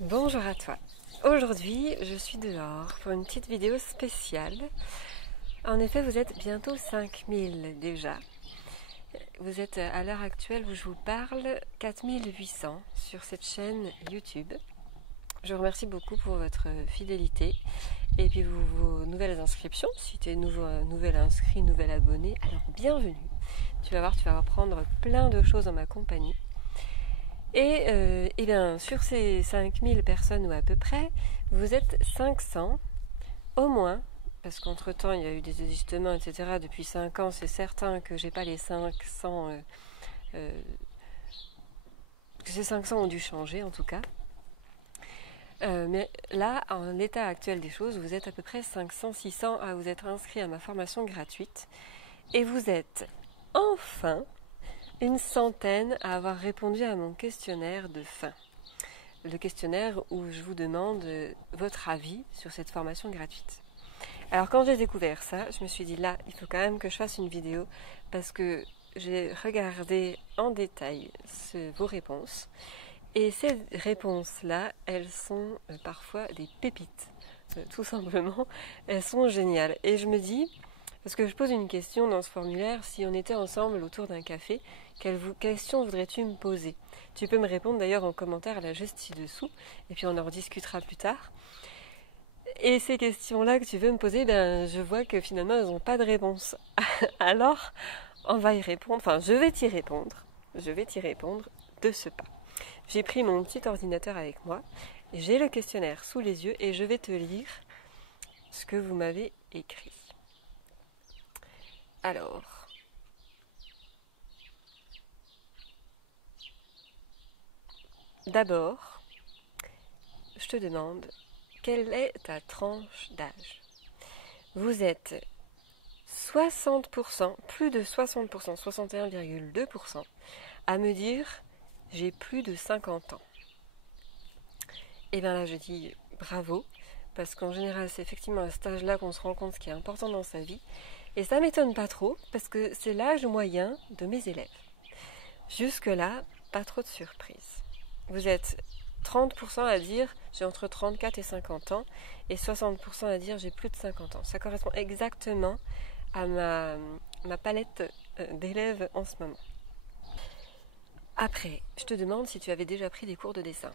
Bonjour à toi. Aujourd'hui, je suis dehors pour une petite vidéo spéciale. En effet, vous êtes bientôt 5000 déjà. Vous êtes à l'heure actuelle où je vous parle 4800 sur cette chaîne YouTube. Je vous remercie beaucoup pour votre fidélité et puis vos nouvelles inscriptions. Si tu es nouvel inscrit, nouvel abonné, alors bienvenue. Tu vas voir, tu vas apprendre plein de choses en ma compagnie. Et bien, sur ces 5000 personnes ou à peu près, vous êtes 500 au moins, parce qu'entre-temps il y a eu des ajustements, etc. Depuis 5 ans, c'est certain que j'ai pas les 500, que ces 500 ont dû changer en tout cas. Mais là, en l'état actuel des choses, vous êtes à peu près 500-600 à vous être inscrits à ma formation gratuite. Et vous êtes enfin une centaine à avoir répondu à mon questionnaire de fin. Le questionnaire où je vous demande votre avis sur cette formation gratuite. Alors quand j'ai découvert ça, je me suis dit là, il faut quand même que je fasse une vidéo parce que j'ai regardé en détail vos réponses. Et ces réponses-là, elles sont parfois des pépites. Tout simplement, elles sont géniales. Et je me dis, parce que je pose une question dans ce formulaire, si on était ensemble autour d'un café, quelle question voudrais-tu me poser? Tu peux me répondre d'ailleurs en commentaire là juste ci-dessous, et puis on en rediscutera plus tard. Et ces questions-là que tu veux me poser, ben, je vois que finalement elles n'ont pas de réponse. Alors, on va y répondre, enfin je vais t'y répondre. Je vais t'y répondre de ce pas. J'ai pris mon petit ordinateur avec moi, j'ai le questionnaire sous les yeux et je vais te lire ce que vous m'avez écrit. Alors, d'abord, je te demande, quelle est ta tranche d'âge? Vous êtes 60%, plus de 60%, 61,2% à me dire j'ai plus de 50 ans. Et bien là je dis bravo, parce qu'en général c'est effectivement à cet âge-là qu'on se rend compte ce qui est important dans sa vie. Et ça m'étonne pas trop, parce que c'est l'âge moyen de mes élèves. Jusque-là, pas trop de surprises. Vous êtes 30% à dire j'ai entre 34 et 50 ans, et 60% à dire j'ai plus de 50 ans. Ça correspond exactement à ma palette d'élèves en ce moment. Après, je te demande si tu avais déjà pris des cours de dessin.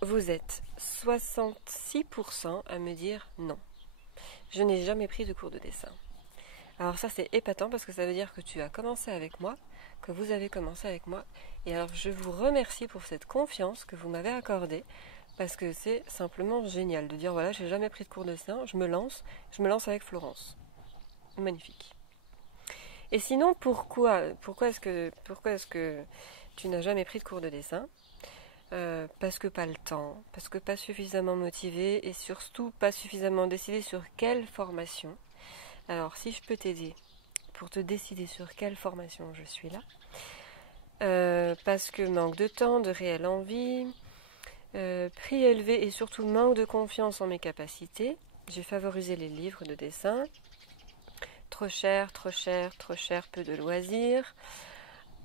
Vous êtes 66% à me dire non. Je n'ai jamais pris de cours de dessin. Alors ça c'est épatant parce que ça veut dire que tu as commencé avec moi, que vous avez commencé avec moi. Et alors je vous remercie pour cette confiance que vous m'avez accordée parce que c'est simplement génial de dire voilà, j'ai jamais pris de cours de dessin, je me lance avec Florence. Magnifique. Et sinon, pourquoi est-ce que tu n'as jamais pris de cours de dessin? Parce que pas le temps, parce que pas suffisamment motivé et surtout pas suffisamment décidé sur quelle formation. Alors si je peux t'aider pour te décider sur quelle formation je suis là, parce que manque de temps, de réelle envie, prix élevé et surtout manque de confiance en mes capacités, j'ai favorisé les livres de dessin. Trop cher, trop cher, trop cher, peu de loisirs.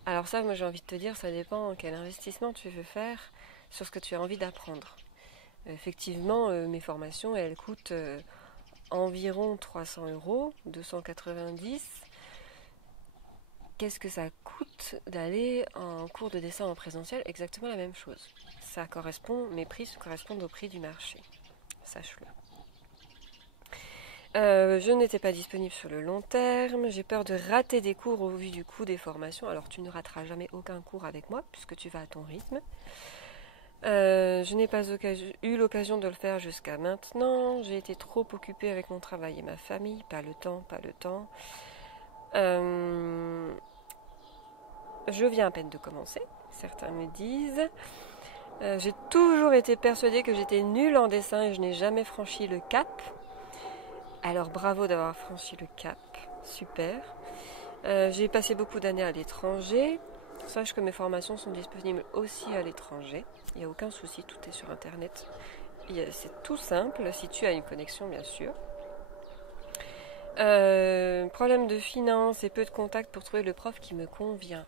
Alors ça, moi j'ai envie de te dire, ça dépend quel investissement tu veux faire sur ce que tu as envie d'apprendre. Effectivement, mes formations, elles coûtent environ 300 euros, 290. Qu'est-ce que ça coûte d'aller en cours de dessin en présentiel? Exactement la même chose. Mes prix correspondent au prix du marché. Sache-le. Je n'étais pas disponible sur le long terme, j'ai peur de rater des cours au vu du coût des formations, alors tu ne rateras jamais aucun cours avec moi puisque tu vas à ton rythme. Je n'ai pas eu l'occasion de le faire jusqu'à maintenant, j'ai été trop occupée avec mon travail et ma famille, pas le temps. Je viens à peine de commencer, certains me disent. J'ai toujours été persuadée que j'étais nulle en dessin et je n'ai jamais franchi le cap. Alors bravo d'avoir franchi le cap, super. J'ai passé beaucoup d'années à l'étranger. Sache que mes formations sont disponibles aussi à l'étranger. Il n'y a aucun souci, tout est sur internet. C'est tout simple, si tu as une connexion bien sûr. Problème de finances et peu de contacts pour trouver le prof qui me convient.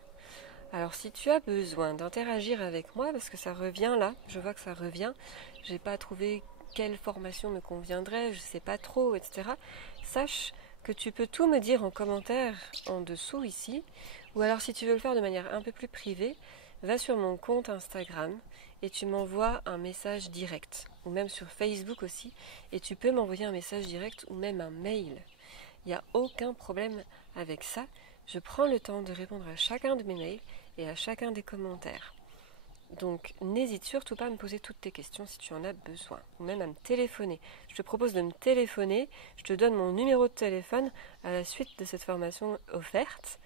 Alors si tu as besoin d'interagir avec moi, parce que ça revient là, je vois que ça revient, j'ai pas trouvé quelle formation me conviendrait, je sais pas trop, etc. Sache que tu peux tout me dire en commentaire en dessous ici, ou alors si tu veux le faire de manière un peu plus privée, va sur mon compte Instagram et tu m'envoies un message direct, ou même sur Facebook aussi, et tu peux m'envoyer un message direct ou même un mail. Il n'y a aucun problème avec ça. Je prends le temps de répondre à chacun de mes mails et à chacun des commentaires. Donc n'hésite surtout pas à me poser toutes tes questions si tu en as besoin, ou même à me téléphoner. Je te propose de me téléphoner, je te donne mon numéro de téléphone à la suite de cette formation offerte.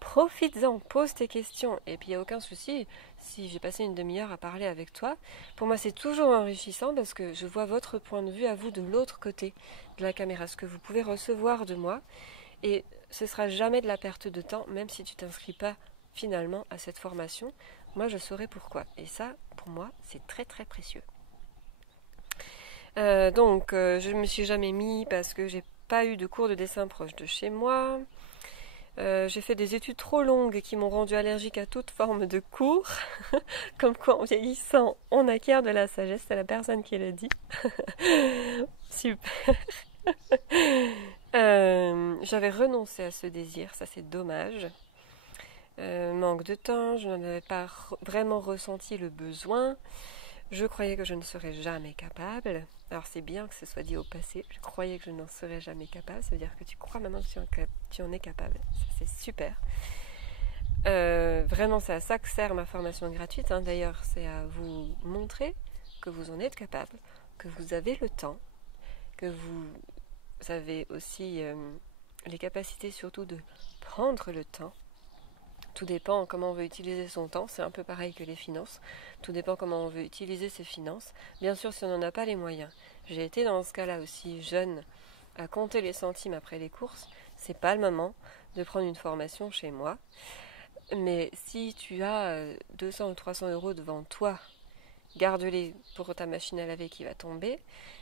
Profites-en, pose tes questions, et puis il n'y a aucun souci si j'ai passé une demi-heure à parler avec toi. Pour moi c'est toujours enrichissant parce que je vois votre point de vue à vous de l'autre côté de la caméra, ce que vous pouvez recevoir de moi, et ce sera jamais de la perte de temps, même si tu t'inscris pas finalement à cette formation. Moi je saurai pourquoi, et ça pour moi c'est très très précieux. Je me suis jamais mis parce que j'ai pas eu de cours de dessin proche de chez moi. J'ai fait des études trop longues qui m'ont rendu allergique à toute forme de cours. Comme quoi en vieillissant on acquiert de la sagesse, c'est la personne qui l'a dit. Super. J'avais renoncé à ce désir, ça c'est dommage. Manque de temps, je n'en avais pas vraiment ressenti le besoin. Je croyais que je ne serais jamais capable. Alors c'est bien que ce soit dit au passé. Je croyais que je n'en serais jamais capable. Ça veut dire que tu crois maintenant que tu en es capable. Ça c'est super. Vraiment c'est à ça que sert ma formation gratuite. D'ailleurs c'est à vous montrer que vous en êtes capable, que vous avez le temps, que vous avez aussi les capacités surtout de prendre le temps. Tout dépend comment on veut utiliser son temps, c'est un peu pareil que les finances. Tout dépend comment on veut utiliser ses finances. Bien sûr, si on n'en a pas les moyens. J'ai été dans ce cas-là aussi jeune à compter les centimes après les courses. C'est pas le moment de prendre une formation chez moi. Mais si tu as 200 ou 300 euros devant toi, garde-les pour ta machine à laver qui va tomber.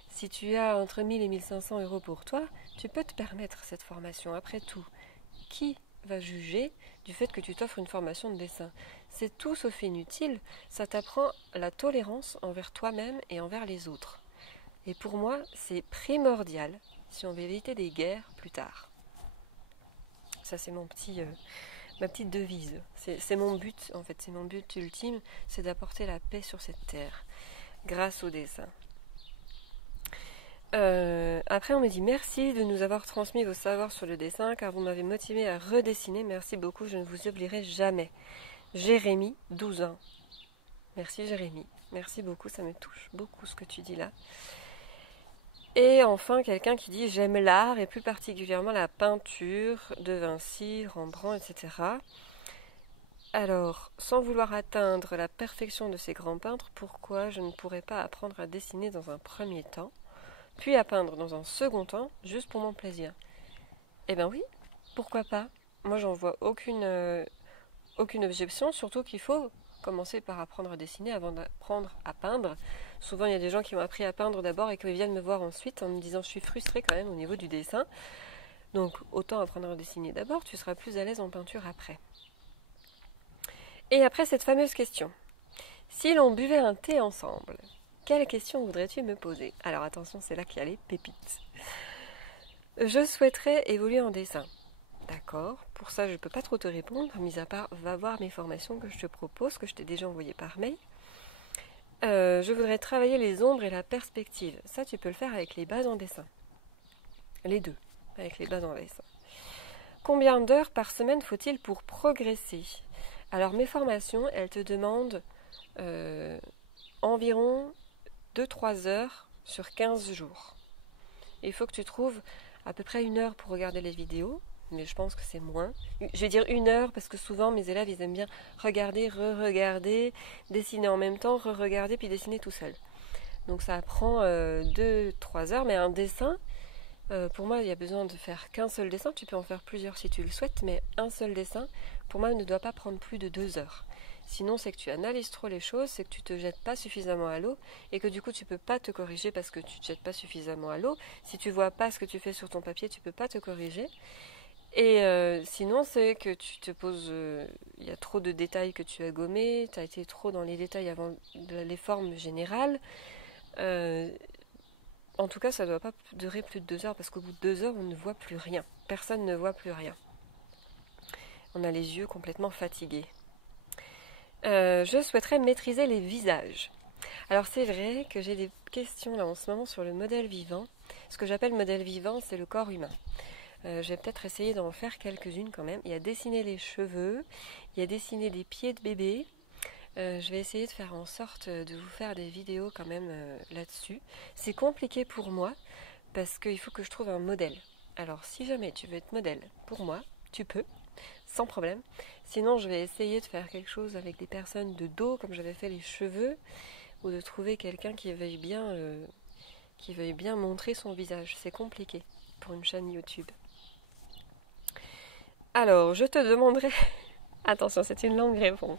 Si tu as entre 1000 et 1500 euros pour toi, tu peux te permettre cette formation. Après tout, qui va juger du fait que tu t'offres une formation de dessin? C'est tout sauf inutile, ça t'apprend la tolérance envers toi-même et envers les autres. Et pour moi, c'est primordial si on veut éviter des guerres plus tard. Ça c'est ma petite devise. C'est mon but en fait, c'est mon but ultime, c'est d'apporter la paix sur cette terre grâce au dessin. Après on me dit merci de nous avoir transmis vos savoirs sur le dessin car vous m'avez motivé à redessiner. Merci beaucoup, je ne vous oublierai jamais. Jérémy, 12 ans. Merci Jérémy, merci beaucoup, ça me touche beaucoup ce que tu dis là. Et enfin quelqu'un qui dit j'aime l'art et plus particulièrement la peinture de Vinci, Rembrandt, etc. Alors, sans vouloir atteindre la perfection de ces grands peintres, pourquoi je ne pourrais pas apprendre à dessiner dans un premier temps, puis à peindre dans un second temps, juste pour mon plaisir? Eh bien oui, pourquoi pas? Moi j'en vois aucune objection, surtout qu'il faut commencer par apprendre à dessiner avant d'apprendre à peindre. Souvent il y a des gens qui ont appris à peindre d'abord et qui viennent me voir ensuite en me disant je suis frustrée quand même au niveau du dessin. Donc autant apprendre à dessiner d'abord, tu seras plus à l'aise en peinture après. Et après cette fameuse question, si l'on buvait un thé ensemble, quelle question voudrais-tu me poser? Alors attention, c'est là qu'il y a les pépites. Je souhaiterais évoluer en dessin. D'accord, pour ça je ne peux pas trop te répondre, mis à part va voir mes formations que je te propose, que je t'ai déjà envoyées par mail. Je voudrais travailler les ombres et la perspective. Ça tu peux le faire avec les bases en dessin. Les deux, avec les bases en dessin. Combien d'heures par semaine faut-il pour progresser? Alors mes formations, elles te demandent environ 2-3 heures sur 15 jours. Il faut que tu trouves à peu près 1 heure pour regarder les vidéos, mais je pense que c'est moins. Je vais dire 1 heure parce que souvent mes élèves ils aiment bien regarder, re-regarder, dessiner en même temps, re-regarder puis dessiner tout seul. Donc ça prend 2-3 heures, mais un dessin, pour moi il y a besoin de faire qu'un seul dessin, tu peux en faire plusieurs si tu le souhaites, mais un seul dessin pour moi ne doit pas prendre plus de 2 heures. Sinon c'est que tu analyses trop les choses, c'est que tu te jettes pas suffisamment à l'eau et que du coup tu peux pas te corriger parce que tu te jettes pas suffisamment à l'eau. Si tu vois pas ce que tu fais sur ton papier, tu peux pas te corriger. Et sinon, c'est que tu te poses, il y a trop de détails que tu as gommés, tu as été trop dans les détails avant les formes générales. Euh, En tout cas, ça ne doit pas durer plus de 2 heures parce qu'au bout de 2 heures, on ne voit plus rien. Personne ne voit plus rien. On a les yeux complètement fatigués. Je souhaiterais maîtriser les visages. Alors c'est vrai que j'ai des questions là en ce moment sur le modèle vivant. Ce que j'appelle modèle vivant, c'est le corps humain. Je vais peut-être essayer d'en faire quelques-unes quand même. Il y a dessiner les cheveux, il y a dessiner des pieds de bébé. Je vais essayer de faire en sorte de vous faire des vidéos quand même là-dessus. C'est compliqué pour moi parce qu'il faut que je trouve un modèle. Alors si jamais tu veux être modèle pour moi, tu peux, sans problème. Sinon je vais essayer de faire quelque chose avec des personnes de dos comme j'avais fait les cheveux ou de trouver quelqu'un qui veuille bien montrer son visage. C'est compliqué pour une chaîne YouTube. Alors je te demanderai... Attention, c'est une longue réponse.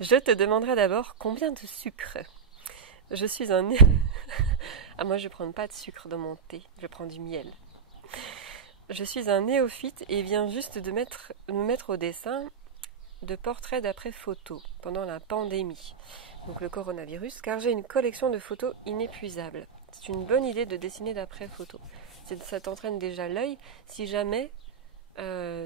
Je te demanderai d'abord combien de sucre. Je suis un... Ah, moi je ne prends pas de sucre dans mon thé, je prends du miel. Je suis un néophyte et viens juste de me mettre au dessin de portraits d'après photos pendant la pandémie, donc le coronavirus, car j'ai une collection de photos inépuisable. C'est une bonne idée de dessiner d'après photos. Ça t'entraîne déjà l'œil si jamais,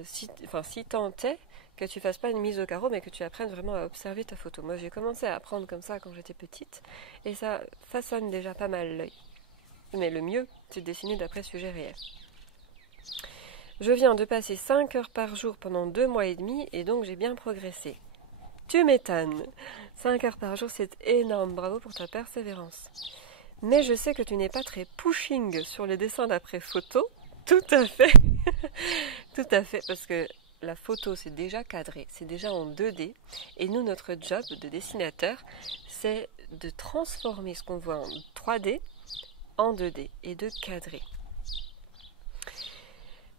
si tant est que tu fasses pas une mise au carreau, mais que tu apprennes vraiment à observer ta photo. Moi, j'ai commencé à apprendre comme ça quand j'étais petite, et ça façonne déjà pas mal l'œil. Mais le mieux, c'est de dessiner d'après sujet réel. Je viens de passer 5 heures par jour pendant 2 mois et demi, et donc j'ai bien progressé. Tu m'étonnes. 5 heures par jour, c'est énorme. Bravo pour ta persévérance. Mais je sais que tu n'es pas très pushing sur les dessins d'après photo. Tout à fait. Tout à fait, parce que la photo, c'est déjà cadré, c'est déjà en 2D. Et nous, notre job de dessinateur, c'est de transformer ce qu'on voit en 3D en 2D et de cadrer.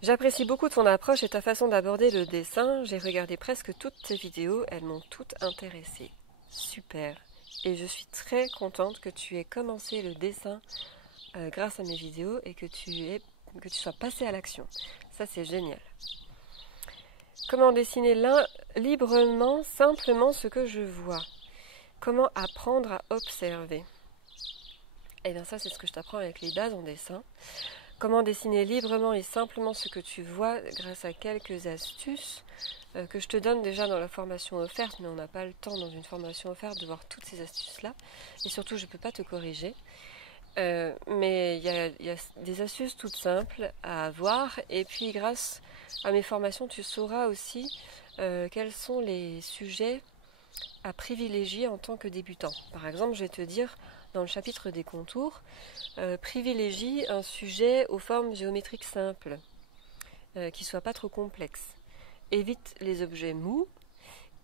J'apprécie beaucoup ton approche et ta façon d'aborder le dessin. J'ai regardé presque toutes tes vidéos, elles m'ont toutes intéressée. Super. Et je suis très contente que tu aies commencé le dessin grâce à mes vidéos et que tu sois passé à l'action. Ça, c'est génial. Comment dessiner librement, simplement ce que je vois? Comment apprendre à observer? Eh bien ça, c'est ce que je t'apprends avec les bases en dessin. Comment dessiner librement et simplement ce que tu vois grâce à quelques astuces que je te donne déjà dans la formation offerte, mais on n'a pas le temps dans une formation offerte de voir toutes ces astuces-là. Et surtout, je ne peux pas te corriger. Mais il y a des astuces toutes simples à avoir. Et puis, grâce à mes formations, tu sauras aussi quels sont les sujets à privilégier en tant que débutant. Par exemple, je vais te dire, dans le chapitre des contours, privilégie un sujet aux formes géométriques simples, qui ne soit pas trop complexe. Évite les objets mous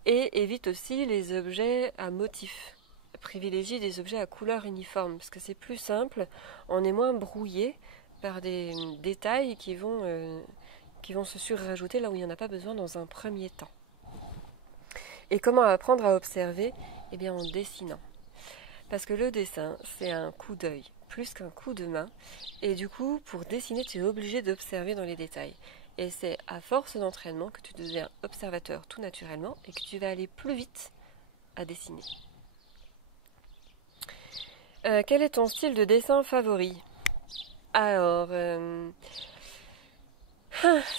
et évite aussi les objets à motifs. Privilégie des objets à couleur uniforme parce que c'est plus simple, on est moins brouillé par des détails qui vont se surrajouter là où il n'y en a pas besoin dans un premier temps. Et comment apprendre à observer? Eh bien en dessinant. Parce que le dessin, c'est un coup d'œil, plus qu'un coup de main. Et du coup, pour dessiner, tu es obligé d'observer dans les détails. Et c'est à force d'entraînement que tu deviens observateur tout naturellement et que tu vas aller plus vite à dessiner. Quel est ton style de dessin favori? Alors,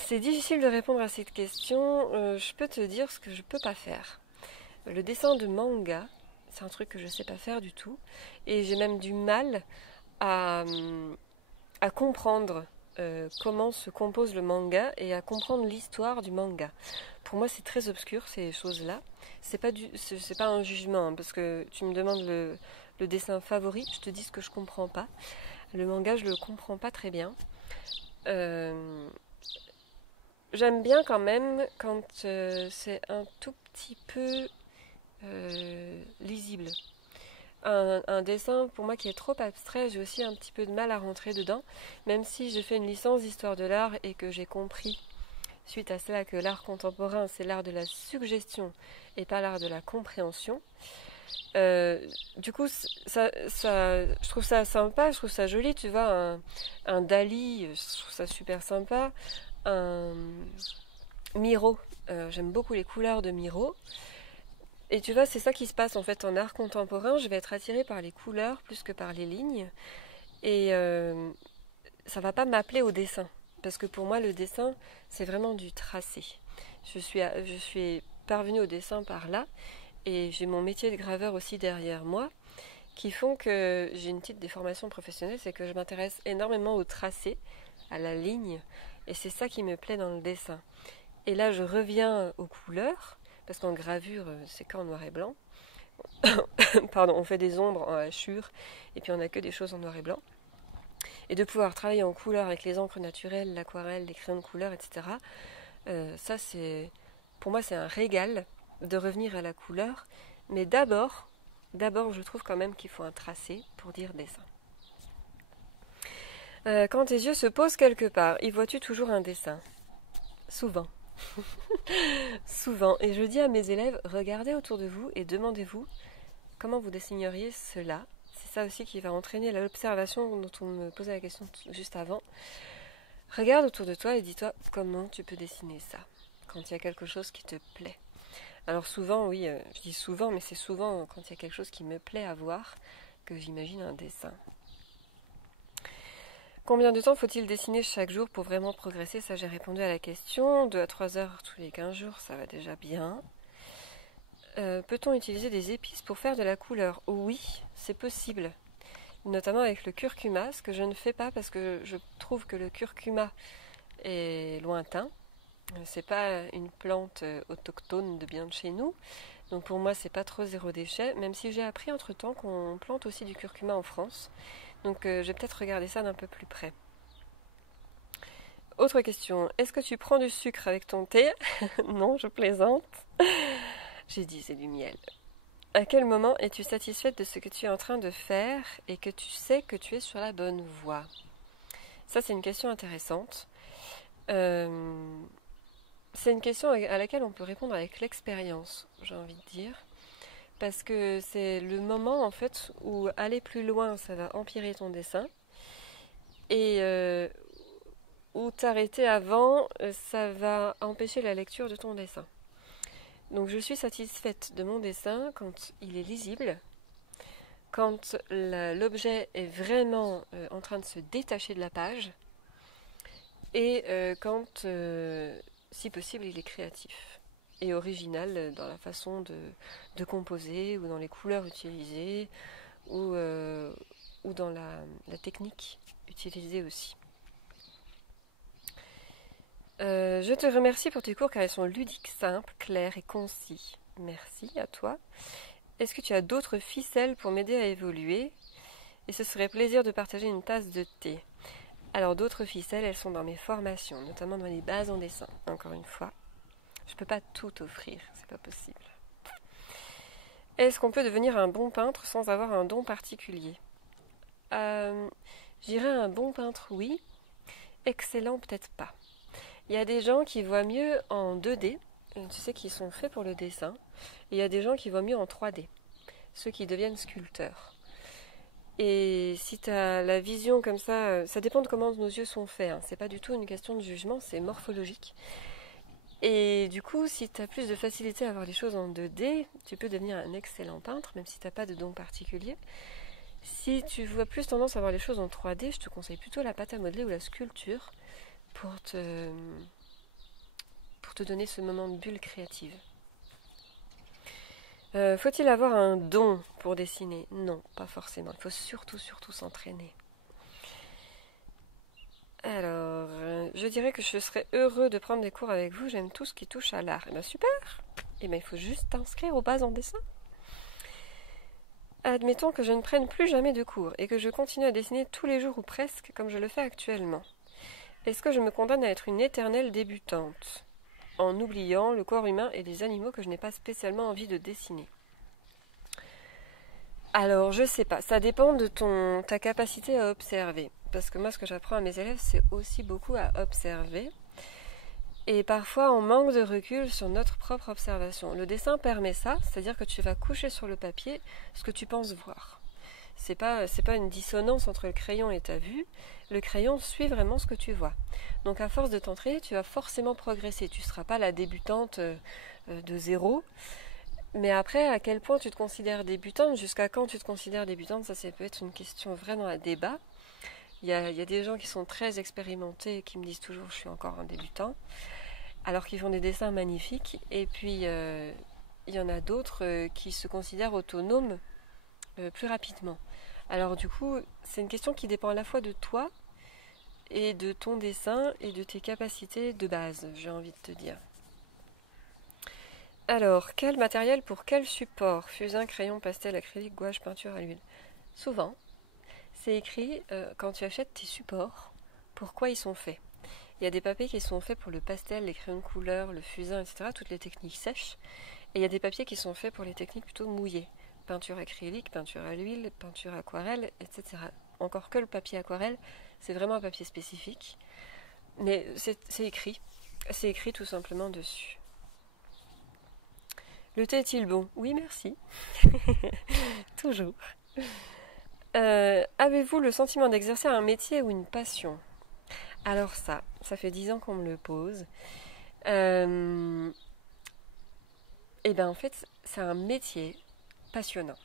c'est difficile de répondre à cette question. Je peux te dire ce que je peux pas faire. Le dessin de manga, c'est un truc que je sais pas faire du tout. Et j'ai même du mal à comprendre comment se compose le manga et à comprendre l'histoire du manga. Pour moi, c'est très obscur ces choses-là. C'est pas un jugement, hein, parce que tu me demandes le dessin favori, je te dis ce que je comprends pas. Le manga, je le comprends pas très bien. J'aime bien quand même quand c'est un tout petit peu lisible. Un dessin pour moi qui est trop abstrait, j'ai aussi un petit peu de mal à rentrer dedans, même si j'ai fait une licence d'histoire de l'art et que j'ai compris suite à cela que l'art contemporain c'est l'art de la suggestion et pas l'art de la compréhension. Du coup, je trouve ça sympa, je trouve ça joli, tu vois, un Dali, je trouve ça super sympa, un Miro. J'aime beaucoup les couleurs de Miro. Et tu vois, c'est ça qui se passe en fait en art contemporain. Je vais être attirée par les couleurs plus que par les lignes. Et ça va pas m'appeler au dessin. Parce que pour moi, le dessin, c'est vraiment du tracé. Je suis parvenue au dessin par là. Et j'ai mon métier de graveur aussi derrière moi, qui font que j'ai une petite déformation professionnelle, c'est que je m'intéresse énormément au tracé, à la ligne, et c'est ça qui me plaît dans le dessin. Et là, je reviens aux couleurs, parce qu'en gravure, c'est qu'en noir et blanc. Pardon, on fait des ombres en hachure, et puis on n'a que des choses en noir et blanc. Et de pouvoir travailler en couleur avec les encres naturelles, l'aquarelle, les crayons de couleur, etc., ça, pour moi, c'est un régal de revenir à la couleur. Mais d'abord, je trouve quand même qu'il faut un tracé pour dire dessin. Quand tes yeux se posent quelque part, y vois-tu toujours un dessin? Souvent. Souvent. Et je dis à mes élèves, regardez autour de vous et demandez-vous comment vous dessineriez cela. C'est ça aussi qui va entraîner l'observation dont on me posait la question juste avant. Regarde autour de toi et dis-toi comment tu peux dessiner ça, quand il y a quelque chose qui te plaît. Alors souvent, oui, je dis souvent, mais c'est souvent quand il y a quelque chose qui me plaît à voir que j'imagine un dessin. Combien de temps faut-il dessiner chaque jour pour vraiment progresser? Ça, j'ai répondu à la question. 2 à 3 heures tous les 15 jours, ça va déjà bien. Peut-on utiliser des épices pour faire de la couleur? Oui, c'est possible. Notamment avec le curcuma, ce que je ne fais pas parce que je trouve que le curcuma est lointain. C'est pas une plante autochtone de bien de chez nous. Donc pour moi, c'est pas trop zéro déchet, même si j'ai appris entre-temps qu'on plante aussi du curcuma en France. Donc je vais peut-être regarder ça d'un peu plus près. Autre question, est-ce que tu prends du sucre avec ton thé? Non, je plaisante. J'ai dit, c'est du miel. À quel moment es-tu satisfaite de ce que tu es en train de faire et que tu sais que tu es sur la bonne voie? Ça, c'est une question intéressante. C'est une question à laquelle on peut répondre avec l'expérience, j'ai envie de dire. Parce que c'est le moment, en fait, où aller plus loin, ça va empirer ton dessin. Et où t'arrêter avant, ça va empêcher la lecture de ton dessin. Donc je suis satisfaite de mon dessin quand il est lisible, quand l'objet est vraiment en train de se détacher de la page, et quand, si possible, il est créatif et original dans la façon de composer, ou dans les couleurs utilisées, ou dans la technique utilisée aussi. Je te remercie pour tes cours car ils sont ludiques, simples, clairs et concis. Merci à toi. Est-ce que tu as d'autres ficelles pour m'aider à évoluer? Et ce serait plaisir de partager une tasse de thé. Alors d'autres ficelles, elles sont dans mes formations, notamment dans les bases en dessin. Encore une fois, je ne peux pas tout offrir, c'est pas possible. Est-ce qu'on peut devenir un bon peintre sans avoir un don particulier? Je dirais un bon peintre, oui. Excellent, peut-être pas. Il y a des gens qui voient mieux en 2D, tu sais, qui sont faits pour le dessin. Et il y a des gens qui voient mieux en 3D, ceux qui deviennent sculpteurs. Et si tu as la vision comme ça dépend de comment nos yeux sont faits. C'est pas du tout une question de jugement, c'est morphologique. Et du coup, si tu as plus de facilité à voir les choses en 2D, tu peux devenir un excellent peintre, même si tu n'as pas de don particulier. Si tu vois plus tendance à voir les choses en 3D, je te conseille plutôt la pâte à modeler ou la sculpture pour te donner ce moment de bulle créative. Faut-il avoir un don pour dessiner? Non, pas forcément. Il faut surtout s'entraîner. Alors, je dirais que je serais heureux de prendre des cours avec vous. J'aime tout ce qui touche à l'art. Eh bien, super! Eh bien, il faut juste t'inscrire aux bases en dessin. Admettons que je ne prenne plus jamais de cours et que je continue à dessiner tous les jours ou presque comme je le fais actuellement. Est-ce que je me condamne à être une éternelle débutante, en oubliant le corps humain et les animaux que je n'ai pas spécialement envie de dessiner? Alors, je sais pas, ça dépend de ta capacité à observer. Parce que moi, ce que j'apprends à mes élèves, c'est aussi beaucoup à observer. Et parfois, on manque de recul sur notre propre observation. Le dessin permet ça, c'est-à-dire que tu vas coucher sur le papier ce que tu penses voir. C'est pas une dissonance entre le crayon et ta vue. Le crayon suit vraiment ce que tu vois. Donc à force de t'entraîner, tu vas forcément progresser. Tu ne seras pas la débutante de zéro. Mais après, à quel point tu te considères débutante, jusqu'à quand tu te considères débutante, ça peut être une question vraiment à débat. Il y a des gens qui sont très expérimentés et qui me disent toujours je suis encore un débutant, alors qu'ils font des dessins magnifiques. Et puis il y en a d'autres qui se considèrent autonomes plus rapidement. Alors du coup, c'est une question qui dépend à la fois de toi et de ton dessin et de tes capacités de base, j'ai envie de te dire. Alors, quel matériel pour quel support? Fusain, crayon, pastel, acrylique, gouache, peinture à l'huile. Souvent, c'est écrit quand tu achètes tes supports, pourquoi ils sont faits. Il y a des papiers qui sont faits pour le pastel, les crayons de couleur, le fusain, etc., toutes les techniques sèches. Et il y a des papiers qui sont faits pour les techniques plutôt mouillées. Peinture acrylique, peinture à l'huile, peinture aquarelle, etc. Encore que le papier aquarelle, c'est vraiment un papier spécifique. Mais c'est écrit. C'est écrit tout simplement dessus. Le thé est-il bon? Oui, merci. Toujours. Avez-vous le sentiment d'exercer un métier ou une passion? Alors ça fait 10 ans qu'on me le pose. Et bien en fait, c'est un métier passionnant.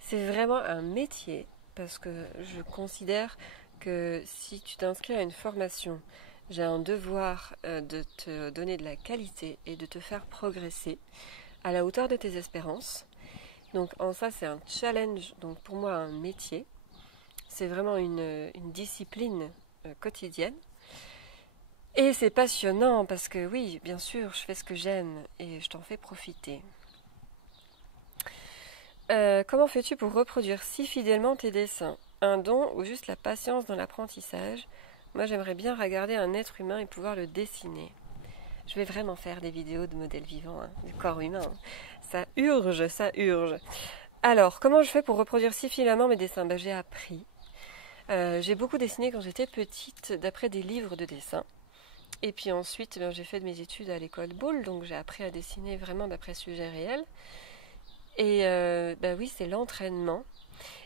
C'est vraiment un métier parce que je considère que si tu t'inscris à une formation, j'ai un devoir de te donner de la qualité et de te faire progresser à la hauteur de tes espérances. Donc en ça, c'est un challenge, donc pour moi un métier. C'est vraiment une discipline quotidienne. Et c'est passionnant parce que oui, bien sûr, je fais ce que j'aime et je t'en fais profiter. Comment fais-tu pour reproduire si fidèlement tes dessins? Un don ou juste la patience dans l'apprentissage? Moi, j'aimerais bien regarder un être humain et pouvoir le dessiner. Je vais vraiment faire des vidéos de modèles vivants, du corps humain. Ça urge, ça urge. Alors, comment je fais pour reproduire si fidèlement mes dessins? J'ai appris. J'ai beaucoup dessiné quand j'étais petite, d'après des livres de dessin. Et puis ensuite, j'ai fait de mes études à l'école Boulle, donc j'ai appris à dessiner vraiment d'après sujet réel. Et oui, c'est l'entraînement.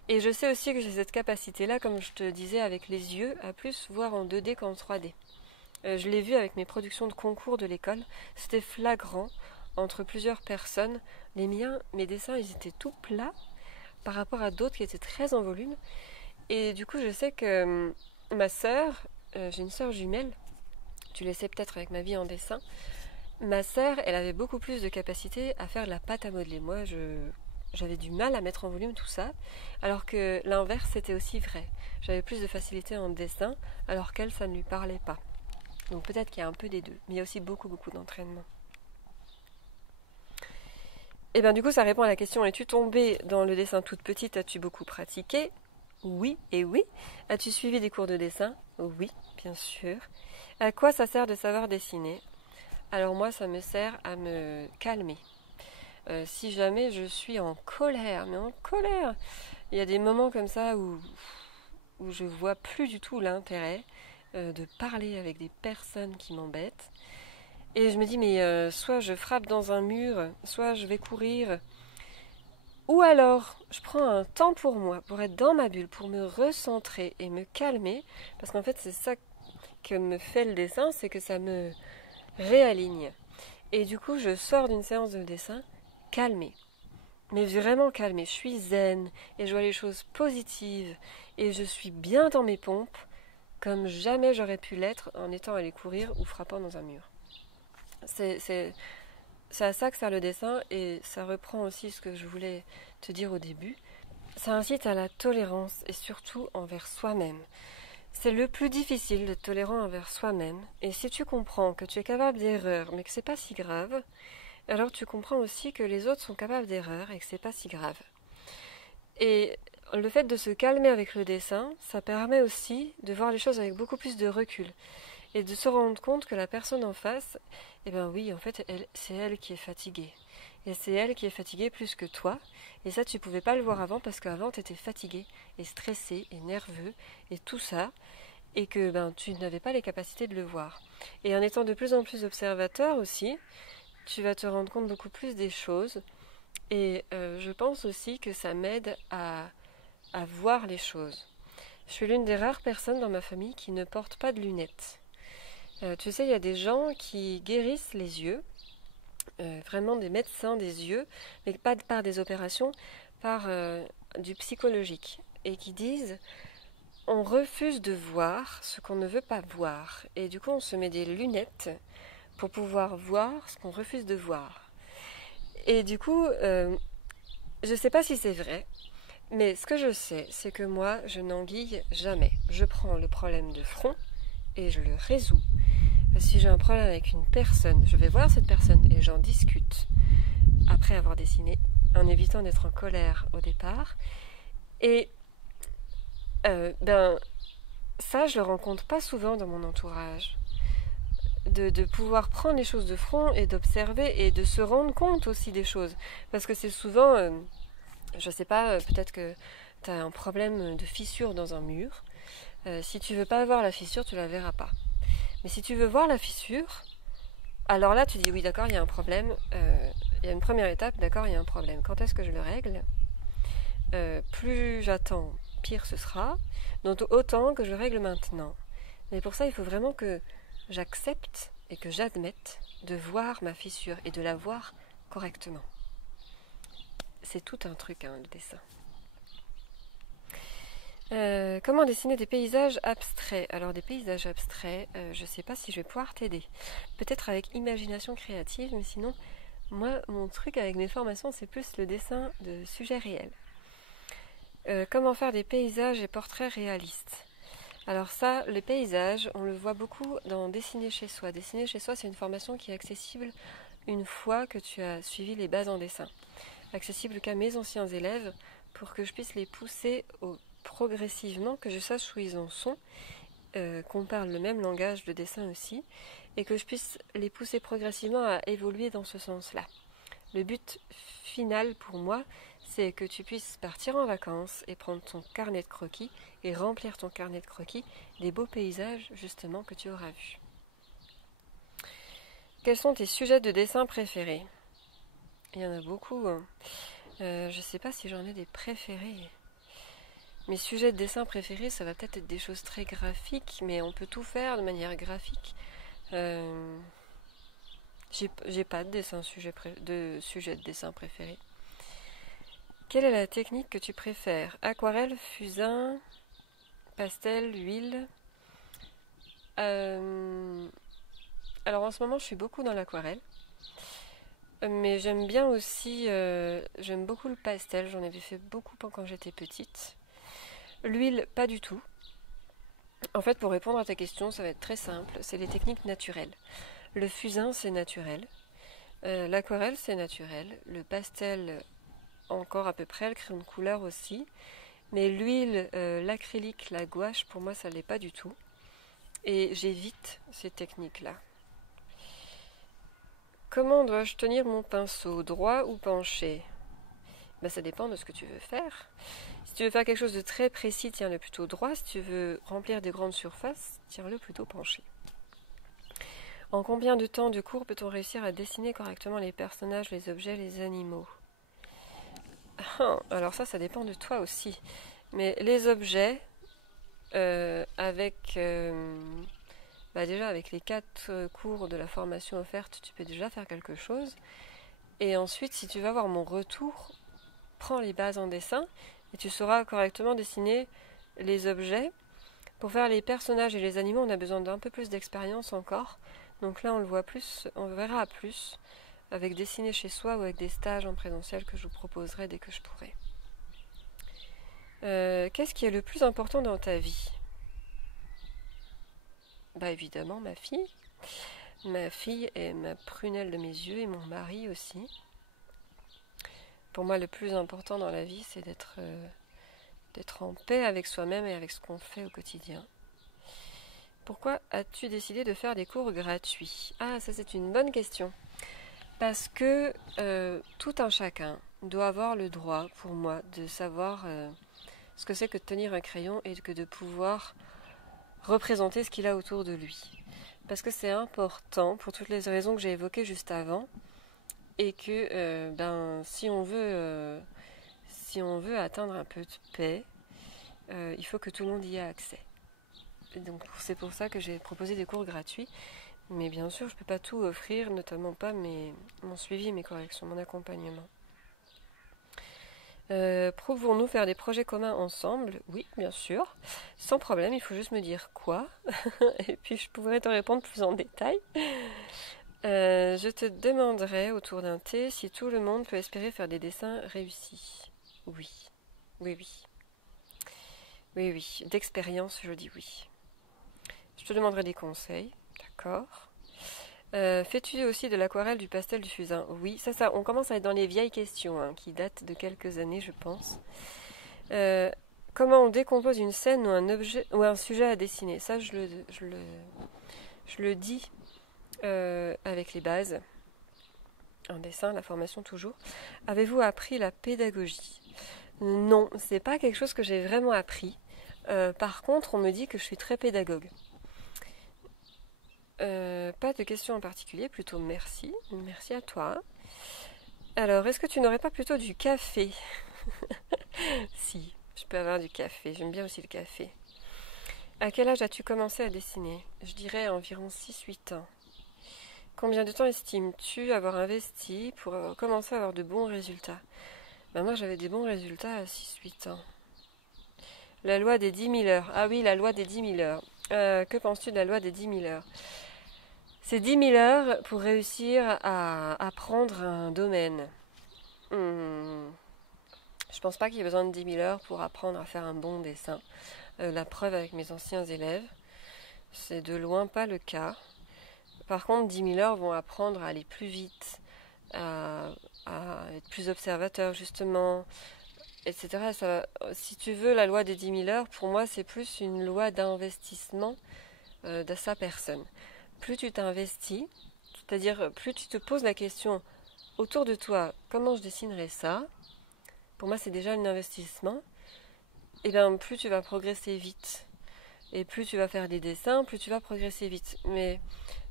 Et je sais aussi que j'ai cette capacité-là, comme je te disais, avec les yeux, à plus voir en 2D qu'en 3D. Je l'ai vu avec mes productions de concours de l'école. C'était flagrant entre plusieurs personnes. Les miens, mes dessins, ils étaient tout plats par rapport à d'autres qui étaient très en volume. Et du coup, je sais que ma sœur, j'ai une sœur jumelle, tu le sais peut-être avec ma vie en dessin, ma sœur, elle avait beaucoup plus de capacité à faire de la pâte à modeler. Moi, j'avais du mal à mettre en volume tout ça, alors que l'inverse, c'était aussi vrai. J'avais plus de facilité en dessin, alors qu'elle, ça ne lui parlait pas. Donc peut-être qu'il y a un peu des deux, mais il y a aussi beaucoup d'entraînement. Et bien du coup, ça répond à la question, es-tu tombée dans le dessin toute petite? As-tu beaucoup pratiqué? Oui et oui. As-tu suivi des cours de dessin? Oui, bien sûr. À quoi ça sert de savoir dessiner? Alors moi, ça me sert à me calmer. Si jamais je suis en colère, mais en colère, il y a des moments comme ça où je vois plus du tout l'intérêt de parler avec des personnes qui m'embêtent. Et je me dis, mais soit je frappe dans un mur, soit je vais courir. Ou alors, je prends un temps pour moi, pour être dans ma bulle, pour me recentrer et me calmer. Parce qu'en fait, c'est ça que me fait le dessin, c'est que ça me réaligne. Et du coup, je sors d'une séance de dessin calmée. Mais vraiment calmée. Je suis zen et je vois les choses positives. Et je suis bien dans mes pompes, comme jamais j'aurais pu l'être en étant allé courir ou frappant dans un mur. C'est à ça que sert le dessin, et ça reprend aussi ce que je voulais te dire au début. Ça incite à la tolérance, et surtout envers soi-même. C'est le plus difficile d'être tolérant envers soi-même, et si tu comprends que tu es capable d'erreurs, mais que c'est pas si grave, alors tu comprends aussi que les autres sont capables d'erreurs et que c'est pas si grave. Et le fait de se calmer avec le dessin, ça permet aussi de voir les choses avec beaucoup plus de recul. Et de se rendre compte que la personne en face, eh bien oui, en fait, c'est elle qui est fatiguée. Et c'est elle qui est fatiguée plus que toi. Et ça, tu ne pouvais pas le voir avant parce qu'avant, tu étais fatigué et stressé et nerveux et tout ça. Et que tu n'avais pas les capacités de le voir. Et en étant de plus en plus observateur aussi, tu vas te rendre compte beaucoup plus des choses. Et je pense aussi que ça m'aide à voir les choses. Je suis l'une des rares personnes dans ma famille qui ne porte pas de lunettes. Tu sais, il y a des gens qui guérissent les yeux, vraiment des médecins des yeux, mais pas par des opérations, par du psychologique, et qui disent on refuse de voir ce qu'on ne veut pas voir, et du coup on se met des lunettes pour pouvoir voir ce qu'on refuse de voir. Et du coup, je ne sais pas si c'est vrai, mais ce que je sais, c'est que moi, je n'enguille jamais. Je prends le problème de front et je le résous. Si j'ai un problème avec une personne, je vais voir cette personne et j'en discute après avoir dessiné, en évitant d'être en colère au départ. Et ça, je le rencontre pas souvent dans mon entourage. De pouvoir prendre les choses de front et d'observer et de se rendre compte aussi des choses. Parce que c'est souvent, je sais pas, peut-être que tu as un problème de fissure dans un mur. Si tu veux pas voir la fissure, tu la verras pas. Mais si tu veux voir la fissure, alors là tu dis oui d'accord, il y a un problème, il y a une première étape, d'accord, il y a un problème. Quand est-ce que je le règle? Plus j'attends, pire ce sera. Donc autant que je règle maintenant. Mais pour ça, il faut vraiment que j'accepte et que j'admette de voir ma fissure et de la voir correctement. C'est tout un truc, le dessin. Comment dessiner des paysages abstraits? Alors des paysages abstraits, je ne sais pas si je vais pouvoir t'aider. Peut-être avec imagination créative, mais sinon, moi, mon truc avec mes formations, c'est plus le dessin de sujets réels. Comment faire des paysages et portraits réalistes? Alors ça, le paysage, on le voit beaucoup dans Dessiner chez soi. Dessiner chez soi, c'est une formation qui est accessible une fois que tu as suivi les bases en dessin. Accessible qu'à mes anciens élèves pour que je puisse les pousser progressivement, que je sache où ils en sont, qu'on parle le même langage de dessin aussi, et que je puisse les pousser progressivement à évoluer dans ce sens-là. Le but final pour moi, c'est que tu puisses partir en vacances et prendre ton carnet de croquis et remplir ton carnet de croquis des beaux paysages justement que tu auras vus. Quels sont tes sujets de dessin préférés? Il y en a beaucoup. Je ne sais pas si j'en ai des préférés. Mes sujets de dessin préférés, ça va peut-être être des choses très graphiques, mais on peut tout faire de manière graphique. J'ai pas de sujet de dessin préféré. Quelle est la technique que tu préfères? Aquarelle, fusain, pastel, huile? Alors en ce moment, je suis beaucoup dans l'aquarelle. Mais j'aime bien aussi, j'aime beaucoup le pastel. J'en avais fait beaucoup quand j'étais petite. L'huile, pas du tout. En fait, pour répondre à ta question, ça va être très simple. C'est les techniques naturelles. Le fusain, c'est naturel. L'aquarelle, c'est naturel. Le pastel, encore à peu près. Le crayon de couleur aussi. Mais l'huile, l'acrylique, la gouache, pour moi, ça ne l'est pas du tout. Et j'évite ces techniques-là. Comment dois-je tenir mon pinceau? Droit ou penché? Ça dépend de ce que tu veux faire. Si tu veux faire quelque chose de très précis, tiens-le plutôt droit. Si tu veux remplir des grandes surfaces, tiens-le plutôt penché. En combien de temps de cours peut-on réussir à dessiner correctement les personnages, les objets, les animaux? Alors ça dépend de toi aussi. Mais les objets, déjà avec les 4 cours de la formation offerte, tu peux déjà faire quelque chose. Et ensuite, si tu veux avoir mon retour, prends les bases en dessin et tu sauras correctement dessiner les objets. Pour faire les personnages et les animaux, on a besoin d'un peu plus d'expérience encore. Donc là, on le voit plus, on verra plus avec Dessiner chez soi ou avec des stages en présentiel que je vous proposerai dès que je pourrai. Qu'est-ce qui est le plus important dans ta vie? Évidemment, ma fille. Ma fille est ma prunelle de mes yeux et mon mari aussi. Pour moi, le plus important dans la vie, c'est d'être en paix avec soi-même et avec ce qu'on fait au quotidien. Pourquoi as-tu décidé de faire des cours gratuits? Ah, ça c'est une bonne question. Parce que tout un chacun doit avoir le droit, pour moi, de savoir ce que c'est que de tenir un crayon et que de pouvoir représenter ce qu'il a autour de lui. Parce que c'est important, pour toutes les raisons que j'ai évoquées juste avant, et que si on veut atteindre un peu de paix, il faut que tout le monde y ait accès. Et donc c'est pour ça que j'ai proposé des cours gratuits. Mais bien sûr, je ne peux pas tout offrir, notamment pas mon suivi, mes corrections, mon accompagnement. Pouvons-nous faire des projets communs ensemble? Oui, bien sûr. Sans problème, il faut juste me dire quoi. Et puis je pourrais te répondre plus en détail. Je te demanderai autour d'un thé si tout le monde peut espérer faire des dessins réussis. Oui. Oui, oui. Oui, oui. D'expérience, je dis oui. Je te demanderai des conseils. D'accord. Fais-tu aussi de l'aquarelle, du pastel, du fusain? Oui, ça, on commence à être dans les vieilles questions, hein, qui datent de quelques années, je pense. Comment on décompose une scène ou un objet ou un sujet à dessiner? Ça, je le dis avec les bases. En dessin, la formation toujours. Avez-vous appris la pédagogie? Non, c'est pas quelque chose que j'ai vraiment appris. Par contre, on me dit que je suis très pédagogue. Pas de questions en particulier, plutôt merci. Merci à toi. Alors, est-ce que tu n'aurais pas plutôt du café? Si, je peux avoir du café. J'aime bien aussi le café. À quel âge as-tu commencé à dessiner? Je dirais environ 6-8 ans. Combien de temps estimes-tu avoir investi pour commencer à avoir de bons résultats? Moi, j'avais des bons résultats à 6-8 ans. La loi des 10 000 heures. Ah oui, la loi des 10 000 heures. Que penses-tu de la loi des 10 000 heures? C'est 10 000 heures pour réussir à apprendre un domaine. Je pense pas qu'il y ait besoin de 10 000 heures pour apprendre à faire un bon dessin. La preuve avec mes anciens élèves, c'est de loin pas le cas. Par contre, 10 000 heures vont apprendre à aller plus vite, à être plus observateur justement, etc. Si tu veux, la loi des 10 000 heures, pour moi, c'est plus une loi d'investissement de sa personne. Plus tu t'investis, c'est-à-dire plus tu te poses la question autour de toi, comment je dessinerais ça? Pour moi, c'est déjà un investissement. Et bien, plus tu vas progresser vite. Et plus tu vas faire des dessins, plus tu vas progresser vite. Mais,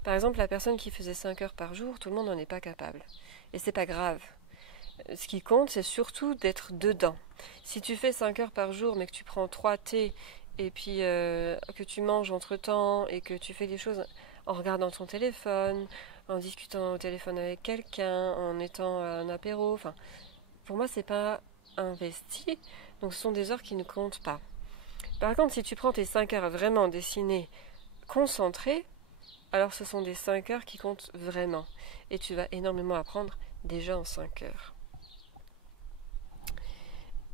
par exemple, la personne qui faisait 5 heures par jour, tout le monde n'en est pas capable. Et c'est pas grave. Ce qui compte, c'est surtout d'être dedans. Si tu fais 5 heures par jour, mais que tu prends 3 thés, et puis que tu manges entre-temps, et que tu fais des choses en regardant ton téléphone, en discutant au téléphone avec quelqu'un, en étant à un apéro, enfin, pour moi, c'est pas investi, donc ce sont des heures qui ne comptent pas. Par contre, si tu prends tes 5 heures à vraiment dessiner concentré, alors ce sont des 5 heures qui comptent vraiment. Et tu vas énormément apprendre déjà en 5 heures.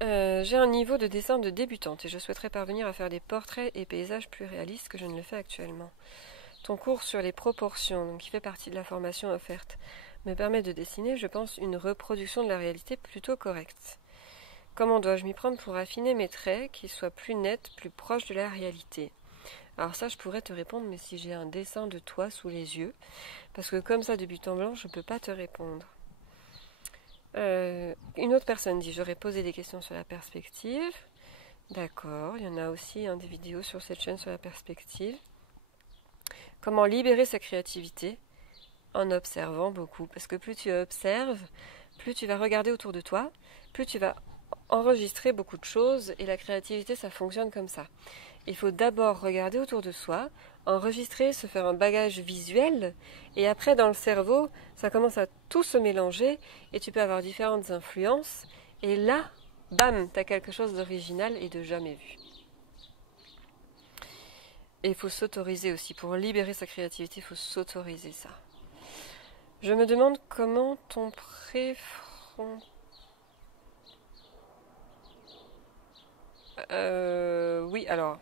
J'ai un niveau de dessin de débutante et je souhaiterais parvenir à faire des portraits et paysages plus réalistes que je ne le fais actuellement. Ton cours sur les proportions, donc qui fait partie de la formation offerte, me permet de dessiner, je pense, une reproduction de la réalité plutôt correcte. Comment dois-je m'y prendre pour affiner mes traits, qu'ils soient plus nets, plus proches de la réalité? Alors ça, je pourrais te répondre, mais si j'ai un dessin de toi sous les yeux, parce que comme ça, de but en blanc, je ne peux pas te répondre. Une autre personne dit, j'aurais posé des questions sur la perspective. D'accord, il y en a aussi des vidéos sur cette chaîne sur la perspective. Comment libérer sa créativité? En observant beaucoup, parce que plus tu observes, plus tu vas regarder autour de toi, plus tu vas enregistrer beaucoup de choses, et la créativité, ça fonctionne comme ça. Il faut d'abord regarder autour de soi, enregistrer, se faire un bagage visuel, et après dans le cerveau, ça commence à tout se mélanger, et tu peux avoir différentes influences, et là, bam, tu as quelque chose d'original et de jamais vu. Et il faut s'autoriser aussi. Pour libérer sa créativité, il faut s'autoriser ça. Je me demande comment ton préfrontal... Oui, alors...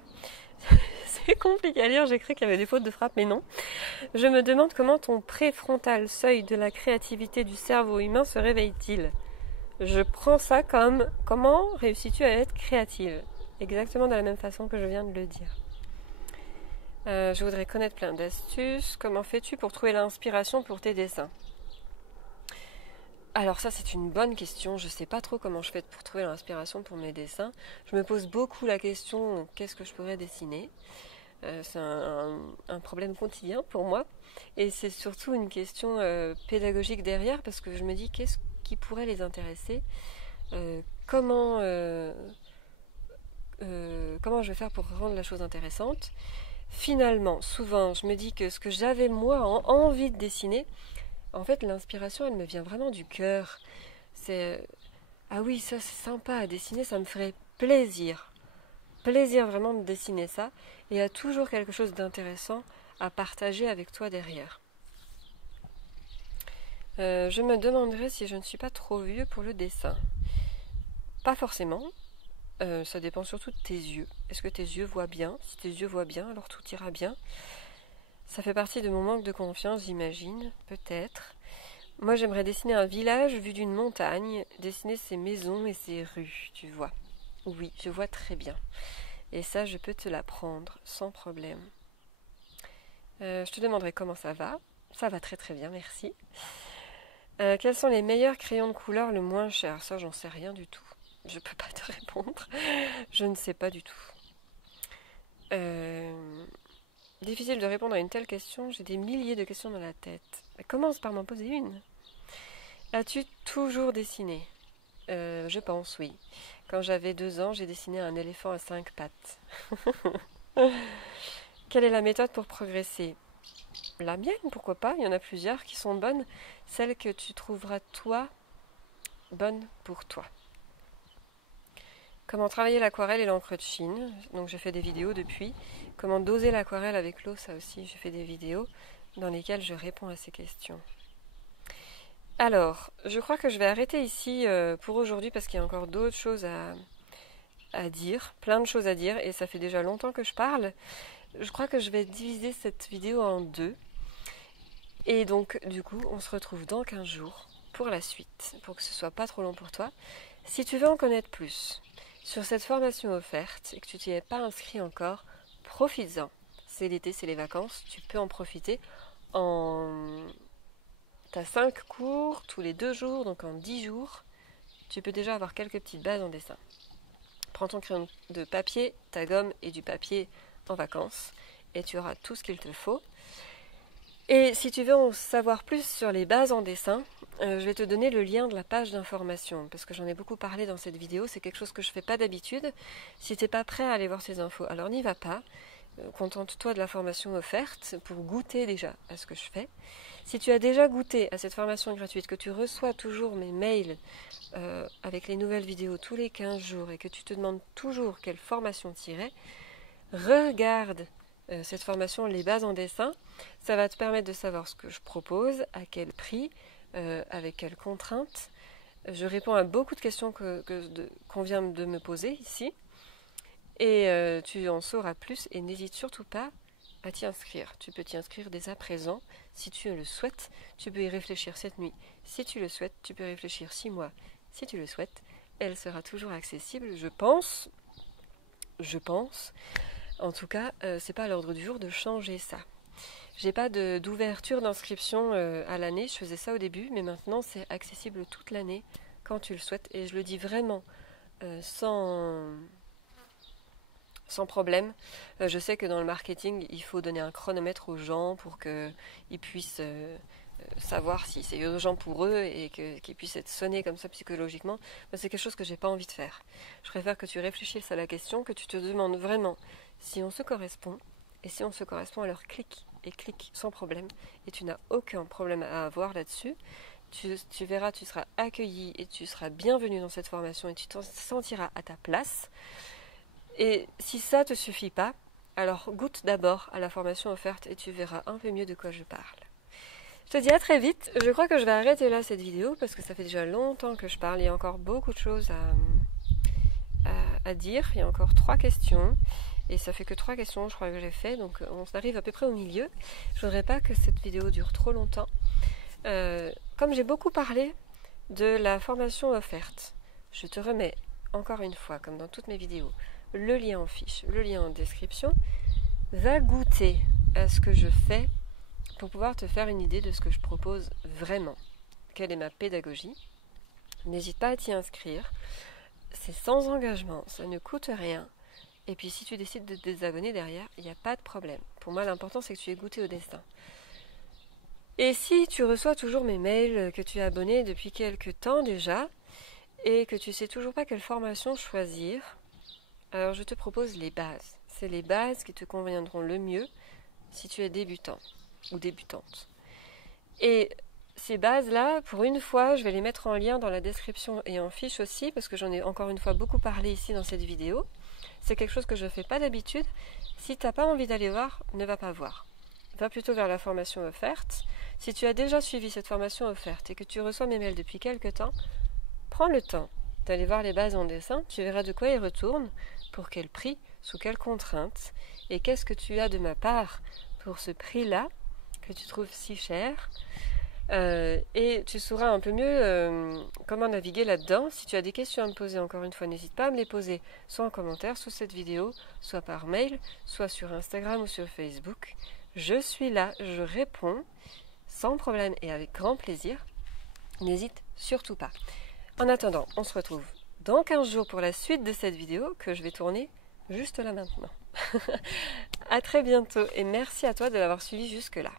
C'est compliqué à lire, j'ai cru qu'il y avait des fautes de frappe, mais non. Je me demande comment ton préfrontal, seuil de la créativité du cerveau humain, se réveille-t-il? Je prends ça comme comment réussis-tu à être créative? Exactement de la même façon que je viens de le dire. Je voudrais connaître plein d'astuces. Comment fais-tu pour trouver l'inspiration pour tes dessins? Alors ça, c'est une bonne question. Je ne sais pas trop comment je fais pour trouver l'inspiration pour mes dessins. Je me pose beaucoup la question, qu'est-ce que je pourrais dessiner? C'est un problème quotidien pour moi. Et c'est surtout une question pédagogique derrière, parce que je me dis, qu'est-ce qui pourrait les intéresser? Comment comment je vais faire pour rendre la chose intéressante. Finalement, souvent, je me dis que ce que j'avais moi envie de dessiner, en fait, l'inspiration, elle me vient vraiment du cœur. C'est ah oui, ça c'est sympa à dessiner, ça me ferait plaisir. Plaisir vraiment de dessiner ça. Et il y a toujours quelque chose d'intéressant à partager avec toi derrière. Je me demanderais si je ne suis pas trop vieux pour le dessin. Pas forcément. Ça dépend surtout de tes yeux. Est-ce que tes yeux voient bien? Si tes yeux voient bien, alors tout ira bien. Ça fait partie de mon manque de confiance, j'imagine. Peut-être. Moi, j'aimerais dessiner un village vu d'une montagne, dessiner ses maisons et ses rues, tu vois. Oui, je vois très bien. Et ça, je peux te l'apprendre sans problème. Je te demanderai comment ça va. Ça va très très bien, merci. Quels sont les meilleurs crayons de couleur le moins cher? Ça, j'en sais rien du tout. Je peux pas te répondre. Je ne sais pas du tout. Difficile de répondre à une telle question. J'ai des milliers de questions dans la tête. Commence par m'en poser une. As-tu toujours dessiné? Je pense, oui. Quand j'avais 2 ans, j'ai dessiné un éléphant à 5 pattes. Quelle est la méthode pour progresser? La mienne, pourquoi pas? Il y en a plusieurs qui sont bonnes. Celle que tu trouveras toi bonne pour toi. Comment travailler l'aquarelle et l'encre de Chine. Donc j'ai fait des vidéos depuis. Comment doser l'aquarelle avec l'eau, ça aussi, j'ai fait des vidéos dans lesquelles je réponds à ces questions. Alors, je crois que je vais arrêter ici pour aujourd'hui parce qu'il y a encore d'autres choses à dire, plein de choses à dire, et ça fait déjà longtemps que je parle. Je crois que je vais diviser cette vidéo en 2. Et donc, du coup, on se retrouve dans 15 jours pour la suite, pour que ce soit pas trop long pour toi. Si tu veux en connaître plus sur cette formation offerte et que tu t'y es pas inscrit encore, profites-en. C'est l'été, c'est les vacances, tu peux en profiter. T'as 5 cours tous les 2 jours, donc en 10 jours, tu peux déjà avoir quelques petites bases en dessin. Prends ton crayon de papier, ta gomme et du papier en vacances, et tu auras tout ce qu'il te faut. Et si tu veux en savoir plus sur les bases en dessin, je vais te donner le lien de la page d'information, parce que j'en ai beaucoup parlé dans cette vidéo, c'est quelque chose que je ne fais pas d'habitude. Si tu n'es pas prêt à aller voir ces infos, alors n'y va pas. Contente-toi de la formation offerte pour goûter déjà à ce que je fais. Si tu as déjà goûté à cette formation gratuite, que tu reçois toujours mes mails avec les nouvelles vidéos tous les 15 jours et que tu te demandes toujours quelle formation tirer, regarde cette formation Les bases en dessin. Ça va te permettre de savoir ce que je propose, à quel prix, avec quelles contraintes. Je réponds à beaucoup de questions qu'on vient de me poser ici. Et tu en sauras plus et n'hésite surtout pas à t'y inscrire. Tu peux t'y inscrire dès à présent si tu le souhaites. Tu peux y réfléchir cette nuit si tu le souhaites. Tu peux réfléchir 6 mois si tu le souhaites. Elle sera toujours accessible, je pense. En tout cas, c'est pas à l'ordre du jour de changer ça. J'ai pas d'ouverture d'inscription à l'année. Je faisais ça au début, mais maintenant c'est accessible toute l'année quand tu le souhaites. Et je le dis vraiment sans problème. Je sais que dans le marketing, il faut donner un chronomètre aux gens pour qu'ils puissent savoir si c'est urgent pour eux et qu'ils puissent être sonnés comme ça psychologiquement. Mais c'est quelque chose que j'ai pas envie de faire. Je préfère que tu réfléchisses à la question, que tu te demandes vraiment si on se correspond. Et si on se correspond, alors clique sans problème. Et tu n'as aucun problème à avoir là-dessus. Tu verras, tu seras accueilli et tu seras bienvenu dans cette formation et tu te sentiras à ta place. Et si ça ne te suffit pas, alors goûte d'abord à la formation offerte et tu verras un peu mieux de quoi je parle. Je te dis à très vite. Je crois que je vais arrêter là cette vidéo parce que ça fait déjà longtemps que je parle. Il y a encore beaucoup de choses à dire. Il y a encore 3 questions. Et ça fait que 3 questions, je crois que j'ai fait. Donc on arrive à peu près au milieu. Je voudrais pas que cette vidéo dure trop longtemps. Comme j'ai beaucoup parlé de la formation offerte, je te remets encore une fois, comme dans toutes mes vidéos, le lien en fiche, le lien en description. Va goûter à ce que je fais pour pouvoir te faire une idée de ce que je propose vraiment. Quelle est ma pédagogie? N'hésite pas à t'y inscrire. C'est sans engagement, ça ne coûte rien. Et puis si tu décides de te désabonner derrière, il n'y a pas de problème. Pour moi, l'important c'est que tu aies goûté au dessin. Et si tu reçois toujours mes mails, que tu es abonné depuis quelques temps déjà, et que tu sais toujours pas quelle formation choisir, Alors je te propose les bases. C'est les bases qui te conviendront le mieux si tu es débutant ou débutante. Et ces bases-là, pour une fois, je vais les mettre en lien dans la description et en fiche aussi, parce que j'en ai encore une fois beaucoup parlé ici dans cette vidéo. C'est quelque chose que je ne fais pas d'habitude. Si tu n'as pas envie d'aller voir, ne va pas voir. Va plutôt vers la formation offerte. Si tu as déjà suivi cette formation offerte et que tu reçois mes mails depuis quelques temps, prends le temps d'aller voir les bases en dessin. Tu verras de quoi ils retournent, pour quel prix, sous quelles contraintes, et qu'est-ce que tu as de ma part pour ce prix-là, que tu trouves si cher. Et tu sauras un peu mieux comment naviguer là-dedans. Si tu as des questions à me poser, encore une fois, n'hésite pas à me les poser, soit en commentaire sous cette vidéo, soit par mail, soit sur Instagram ou sur Facebook. Je suis là, je réponds sans problème et avec grand plaisir. N'hésite surtout pas. En attendant, on se retrouve dans 15 jours pour la suite de cette vidéo que je vais tourner juste là maintenant. À très bientôt et merci à toi de l'avoir suivi jusque-là.